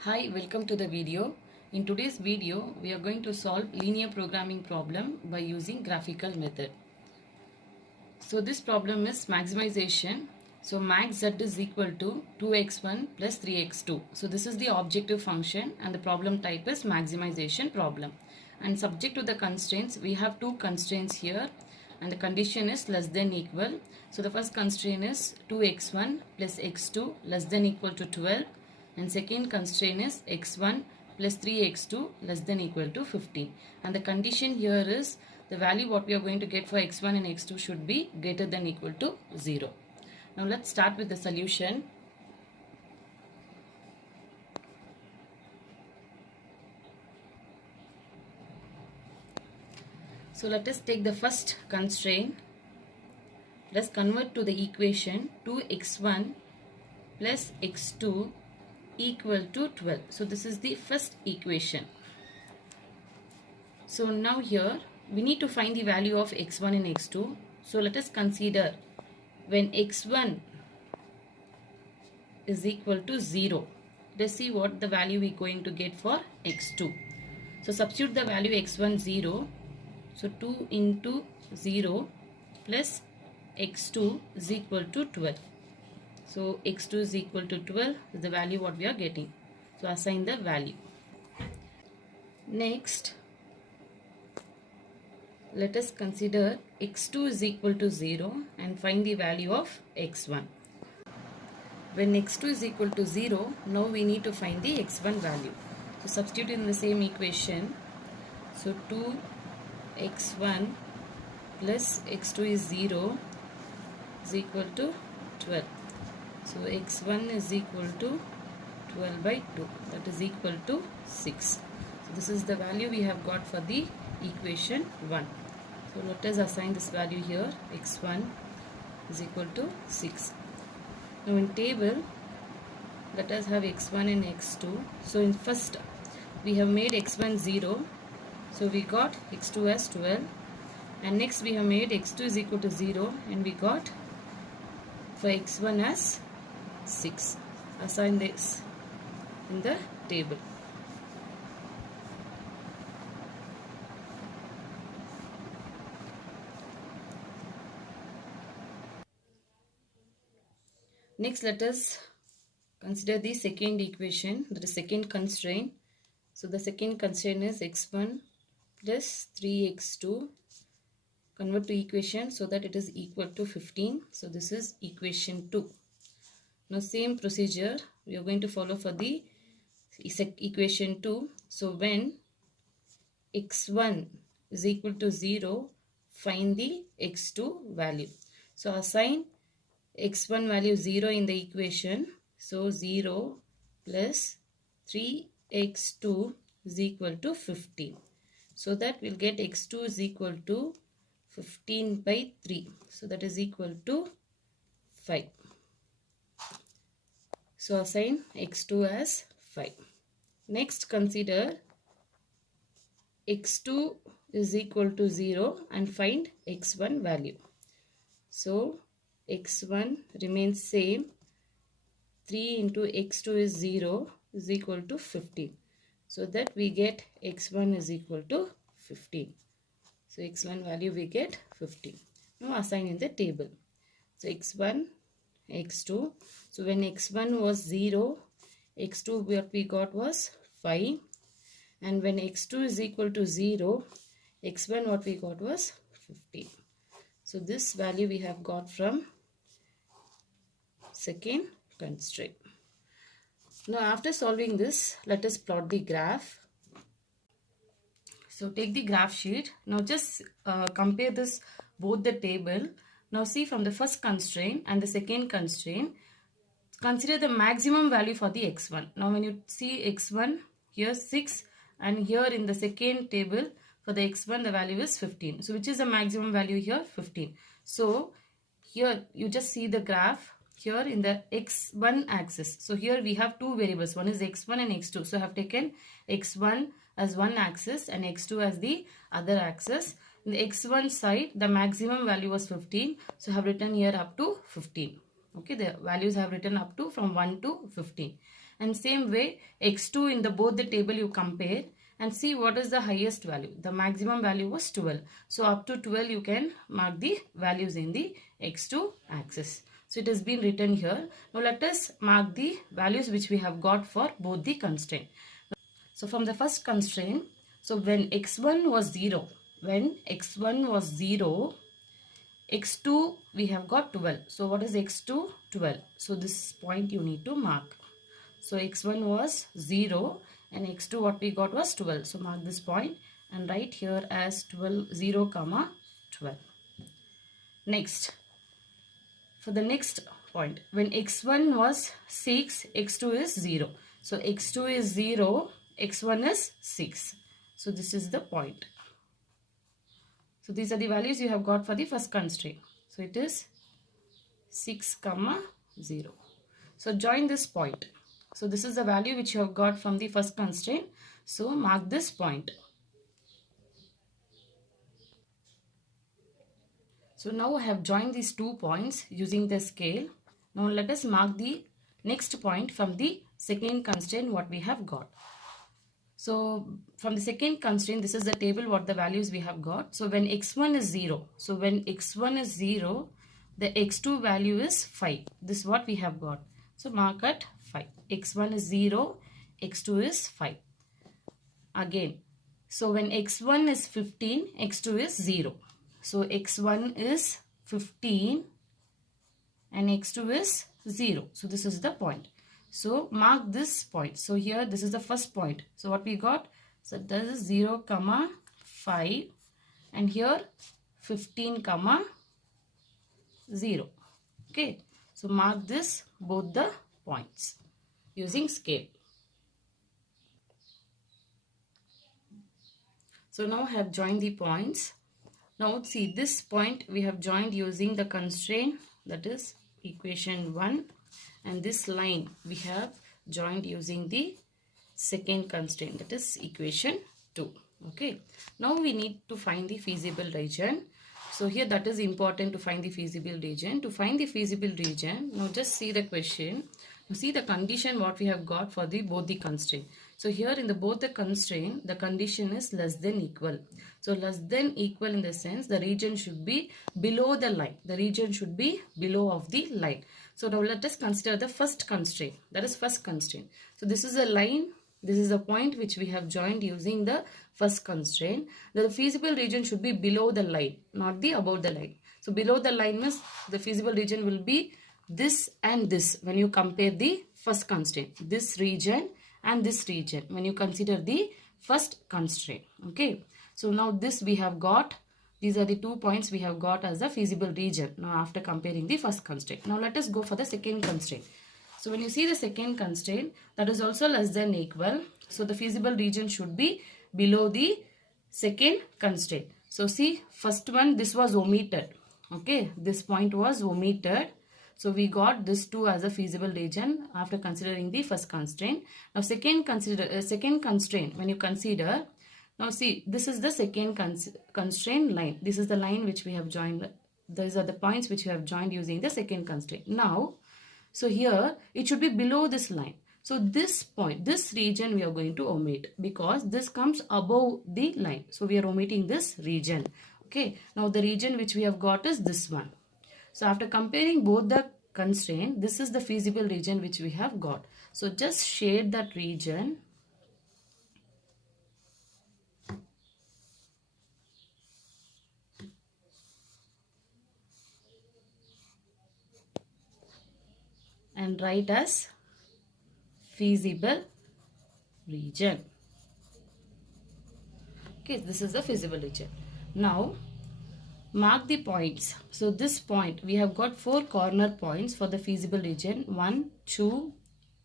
Hi, welcome to the video. In today's video, we are going to solve linear programming problem by using graphical method. So this problem is maximization. So max z is equal to 2x1 plus 3x2. So this is the objective function and the problem type is maximization problem. And subject to the constraints, we have two constraints here and the condition is less than equal. So the first constraint is 2x1 plus x2 less than equal to 12. And second constraint is x1 plus 3x2 less than equal to 15. And the condition here is the value what we are going to get for x1 and x2 should be greater than equal to 0. Now let's start with the solution. So let us take the first constraint. Let's convert to the equation 2x1 plus x2 equal to 12. So this is the first equation. So now here we need to find the value of x1 and x2. So let us consider when x1 is equal to 0. Let's see what the value we are going to get for x2. So substitute the value x1 0. So 2 into 0 plus x2 is equal to 12. So x2 is equal to 12 is the value what we are getting. So assign the value. Next, let us consider x2 is equal to 0 and find the value of x1. When x2 is equal to 0, now we need to find the x1 value. So substitute in the same equation. So 2x1 plus x2 is 0 is equal to 12. So x1 is equal to 12 by 2, that is equal to 6. So this is the value we have got for the equation 1. So let us assign this value here, x1 is equal to 6. Now in table, let us have x1 and x2. So in first, we have made x1 0. So we got x2 as 12. And next we have made x2 is equal to 0 and we got for x1 as 6. Assign this in the table. Next, let us consider the second equation, that is second constraint. So the second constraint is x1 plus 3x2. Convert to equation so that it is equal to 15. So this is equation 2. Now same procedure we are going to follow for the equation 2. So when x1 is equal to 0, find the x2 value. So assign x1 value 0 in the equation. So 0 plus 3x2 is equal to 15. So that we'll get x2 is equal to 15 by 3. So that is equal to 5. So assign x2 as 5. Next consider x2 is equal to 0 and find x1 value. So x1 remains same. 3 into x2 is 0 is equal to 15. So that we get x1 is equal to 15. So x1 value we get 15. Now assign in the table. So x1, x2. So when x1 was 0, x2 what we got was 5. And when x2 is equal to 0, x1 what we got was 15. So this value we have got from second constraint. Now after solving this, let us plot the graph. So take the graph sheet. Now just compare this both the table. Now see from the first constraint and the second constraint, consider the maximum value for the x1. Now when you see x1 here 6 and here in the second table for the x1 the value is 15. So which is the maximum value here? 15. So here you just see the graph here in the x1 axis. So here we have two variables. One is x1 and x2. So I have taken x1 as one axis and x2 as the other axis. In the x1 side the maximum value was 15. So I have written here up to 15. Okay, the values I have written up to from 1 to 15. And same way, x2 in the both the table you compare and see what is the highest value. The maximum value was 12. So up to 12 you can mark the values in the x2 axis. So it has been written here. Now let us mark the values which we have got for both the constraint. So from the first constraint, so when x1 was 0, x2 we have got 12. So what is x2? 12. So this point you need to mark. So x1 was 0 and x2 what we got was 12. So mark this point and write here as 12, 0 comma 12. Next, for the next point, when x1 was 6, x2 is 0. So x2 is 0, x1 is 6. So this is the point. So these are the values you have got for the first constraint. So it is 6 comma 0. So join this point. So this is the value which you have got from the first constraint. So mark this point. So now I have joined these 2 points using the scale. Now let us mark the next point from the second constraint what we have got. So from the second constraint, this is the table what the values we have got. So when x1 is 0, so when x1 is 0, the x2 value is 5. This is what we have got. So mark at 5. x1 is 0, x2 is 5. Again, so when x1 is 15, x2 is 0. So x1 is 15 and x2 is 0. So this is the point. So mark this point. So here this is the first point. So what we got? So this is 0 comma 5 and here 15 comma 0. Okay. So mark this both the points using scale. So now I have joined the points. Now see this point we have joined using the constraint, that is equation 1, and this line we have joined using the second constraint, that is equation 2. Okay. Now we need to find the feasible region. So here that is important to find the feasible region. To find the feasible region, now just see the question. You see the condition what we have got for the both the constraint. So here in the both the constraint, the condition is less than equal. So less than equal in the sense the region should be below the line. The region should be below of the line. So now let us consider the first constraint. That is first constraint. So this is a line. This is the point which we have joined using the first constraint. The feasible region should be below the line, not the above the line. So below the line means the feasible region will be this and this when you compare the first constraint. This region and this region when you consider the first constraint. Okay. So now this we have got. These are the 2 points we have got as the feasible region. Now after comparing the first constraint. Now let us go for the second constraint. So when you see the second constraint, that is also less than equal. So the feasible region should be below the second constraint. So see, first one, this was omitted. Okay, this point was omitted. So we got this 2 as a feasible region after considering the first constraint. Now second constraint, when you consider, now see, this is the second constraint line. This is the line which we have joined. These are the points which we have joined using the second constraint. Now, so here it should be below this line. So this point, this region we are going to omit because this comes above the line. So we are omitting this region. Okay. Now the region which we have got is this one. So after comparing both the constraint, this is the feasible region which we have got. So just shade that region. And write as feasible region. Okay, this is the feasible region. Now mark the points. So this point, we have got 4 corner points for the feasible region. 1, 2,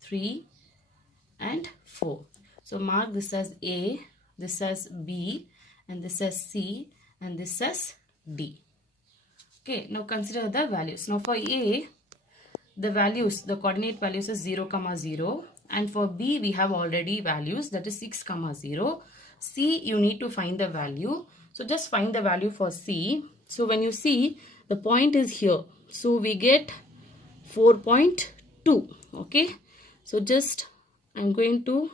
3 and 4. So mark this as A, this as B, and this as C, and this as D. Okay, now consider the values. Now for A, the values, the coordinate values is 0, 0. And for B, we have already values, that is 6, 0. C, you need to find the value. So just find the value for C. So when you see, the point is here. So we get 4.2. Okay, so just I'm going to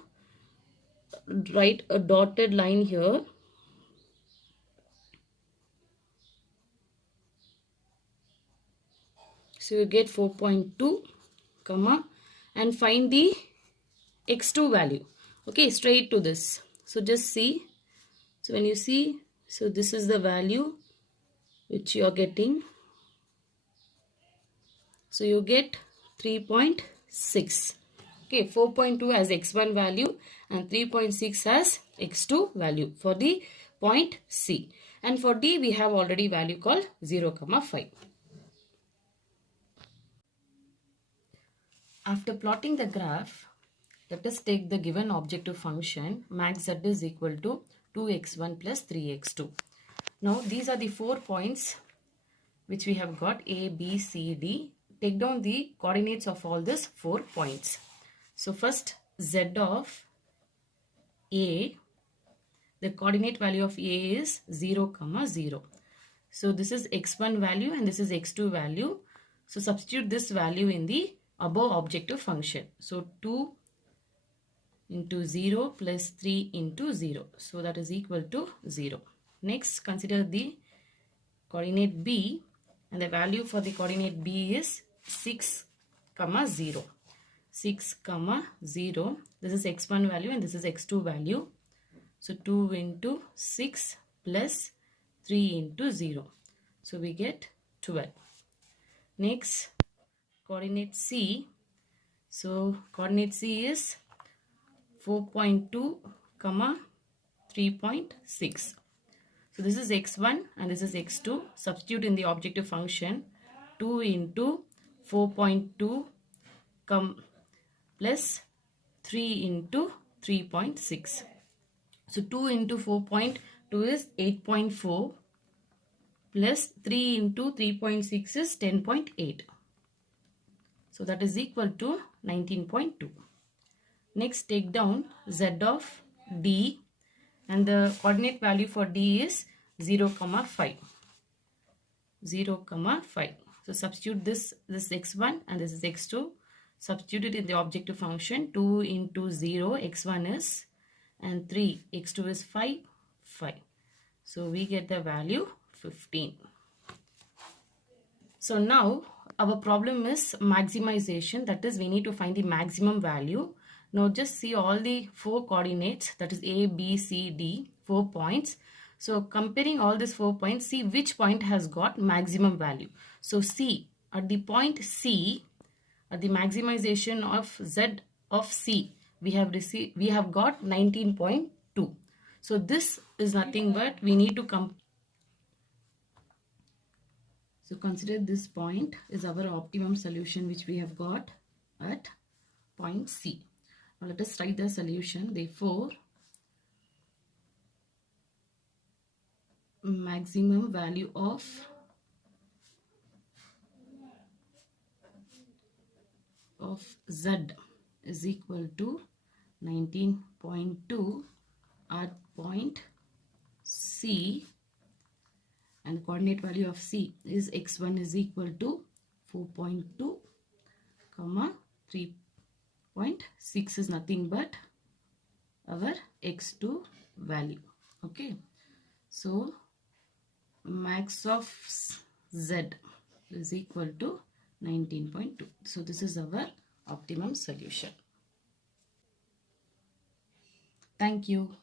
write a dotted line here. So you get 4.2 comma and find the x2 value. Okay, straight to this. So just see. So when you see, so this is the value which you are getting. So you get 3.6. Okay, 4.2 as x1 value and 3.6 as x2 value for the point C. And for D, we have already value called 0, 5. After plotting the graph, let us take the given objective function max z is equal to 2x1 plus 3x2. Now, these are the 4 points which we have got A, B, C, D. Take down the coordinates of all these 4 points. So, first z of A, the coordinate value of A is 0, 0. So, this is x1 value and this is x2 value. So, substitute this value in the above objective function. So, 2 into 0 plus 3 into 0. So, that is equal to 0. Next, consider the coordinate B, and the value for the coordinate B is 6, 0. 6, 0. This is x1 value and this is x2 value. So 2 into 6 plus 3 into 0. So we get 12. Next, coordinate C. So coordinate C is 4.2, 3.6. So this is x1 and this is x2. Substitute in the objective function. 2 into 4.2 plus 3 into 3.6. So 2 into 4.2 is 8.4 plus 3 into 3.6 is 10.8. So that is equal to 19.2. Next, take down z of D, and the coordinate value for D is 0, 5. 0, 5. So substitute this x1 and this is x2. Substitute it in the objective function. 2 into 0, x1 is, and 3, x2 is 5, 5. So we get the value 15. So now our problem is maximization. That is, we need to find the maximum value. Now just see all the 4 coordinates, that is A, B, C, D, 4 points. So comparing all these 4 points, see which point has got maximum value. So C, at the point C, at the maximization of Z of C, we have got 19.2. So this is nothing but we need to So consider this point is our optimum solution which we have got at point C. Now let us write the solution. Therefore, maximum value of Z is equal to 19.2 at point C, and coordinate value of C is x1 is equal to 4.2, 3.6 is nothing but our x2 value. Okay, so max of Z is equal to 19.2. So this is our optimum solution. Thank you.